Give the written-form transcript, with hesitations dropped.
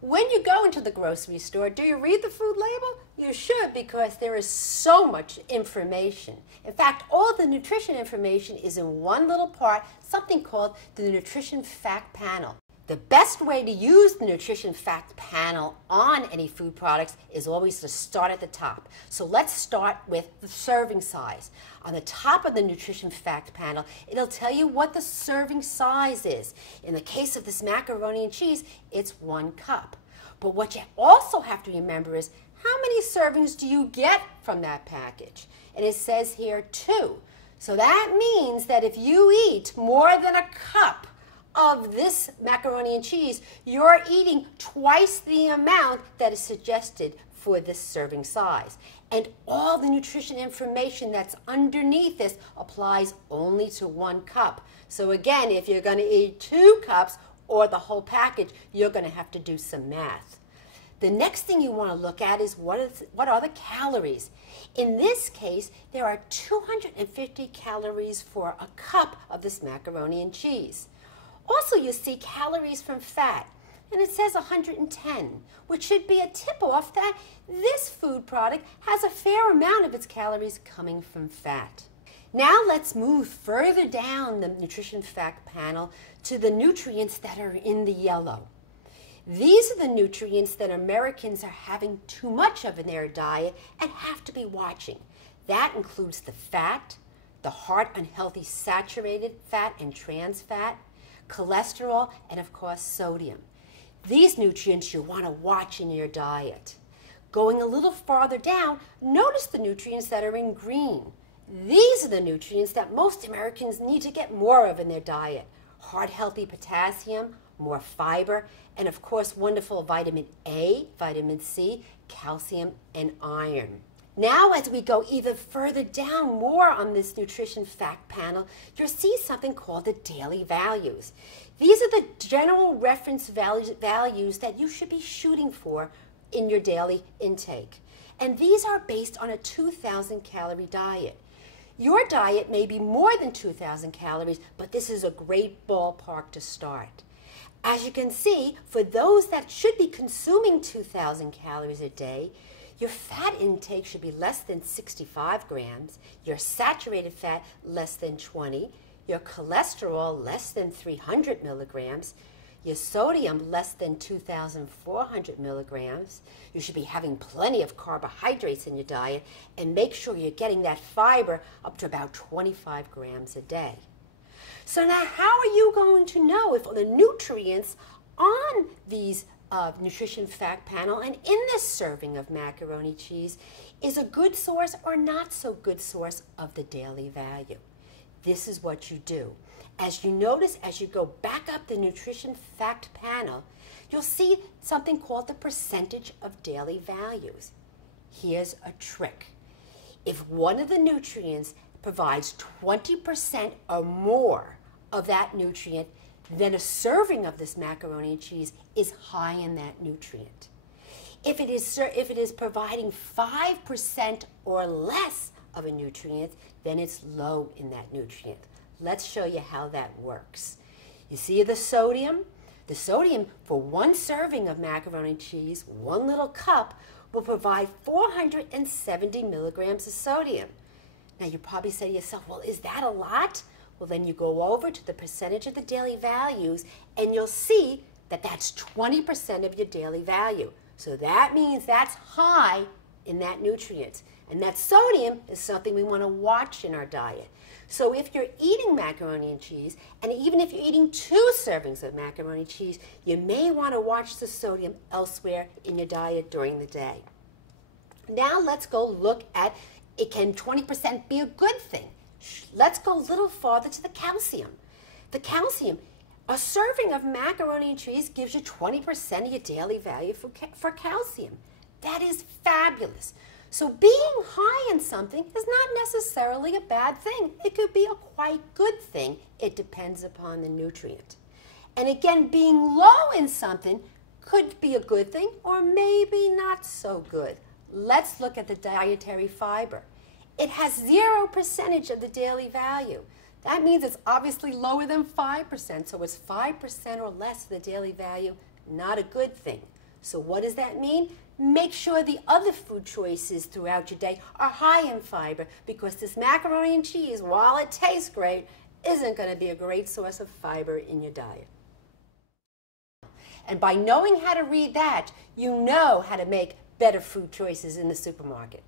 When you go into the grocery store, do you read the food label? You should, because there is so much information. In fact, all the nutrition information is in one little part, something called the Nutrition Fact Panel. The best way to use the Nutrition Fact Panel on any food products is always to start at the top. So let's start with the serving size. On the top of the Nutrition Fact Panel, it'll tell you what the serving size is. In the case of this macaroni and cheese, it's 1 cup. But what you also have to remember is how many servings do you get from that package? And it says here 2. So that means that if you eat more than a cup of this macaroni and cheese, you're eating twice the amount that is suggested for this serving size. And all the nutrition information that's underneath this applies only to 1 cup. So again, if you're going to eat 2 cups or the whole package, you're going to have to do some math. The next thing you want to look at is what are the calories. In this case, there are 250 calories for a cup of this macaroni and cheese. Also, you see calories from fat, and it says 110, which should be a tip-off that this food product has a fair amount of its calories coming from fat. Now let's move further down the Nutrition Fact Panel to the nutrients that are in the yellow. These are the nutrients that Americans are having too much of in their diet and have to be watching. That includes the fat, the heart unhealthy saturated fat and trans fat, cholesterol, and of course sodium. These nutrients you want to watch in your diet. Going a little farther down, notice the nutrients that are in green. These are the nutrients that most Americans need to get more of in their diet. Heart healthy potassium, more fiber, and of course wonderful vitamin A, vitamin C, calcium, and iron. Now, as we go even further down more on this Nutrition Fact Panel, you'll see something called the daily values. These are the general reference values that you should be shooting for in your daily intake. And these are based on a 2,000 calorie diet. Your diet may be more than 2,000 calories, but this is a great ballpark to start. As you can see, for those that should be consuming 2,000 calories a day, your fat intake should be less than 65 grams, your saturated fat less than 20, your cholesterol less than 300 milligrams, your sodium less than 2,400 milligrams. You should be having plenty of carbohydrates in your diet, and make sure you're getting that fiber up to about 25 grams a day. So now how are you going to know if the nutrients on these Nutrition Fact Panel and in this serving of macaroni cheese is a good source or not so good source of the daily value? This is what you do. As you notice, as you go back up the Nutrition Fact Panel, you'll see something called the percentage of daily values. Here's a trick. If one of the nutrients provides 20% or more of that nutrient, then a serving of this macaroni and cheese is high in that nutrient. If it is providing 5% or less of a nutrient, then it's low in that nutrient. Let's show you how that works. You see the sodium? The sodium for one serving of macaroni and cheese, 1 little cup, will provide 470 milligrams of sodium. Now you probably say to yourself, well, is that a lot? Well, then you go over to the percentage of the daily values and you'll see that that's 20% of your daily value. So that means that's high in that nutrient. And that sodium is something we want to watch in our diet. So if you're eating macaroni and cheese, and even if you're eating 2 servings of macaroni and cheese, you may want to watch the sodium elsewhere in your diet during the day. Now let's go look at, can 20% be a good thing? Let's go a little farther to the calcium. The calcium, a serving of macaroni and cheese gives you 20% of your daily value for calcium. That is fabulous. So being high in something is not necessarily a bad thing. It could be a quite good thing. It depends upon the nutrient. And again, being low in something could be a good thing or maybe not so good. Let's look at the dietary fiber. It has 0% of the daily value. That means it's obviously lower than 5%. So it's 5% or less of the daily value, not a good thing. So what does that mean? Make sure the other food choices throughout your day are high in fiber, because this macaroni and cheese, while it tastes great, isn't going to be a great source of fiber in your diet. And by knowing how to read that, you know how to make better food choices in the supermarket.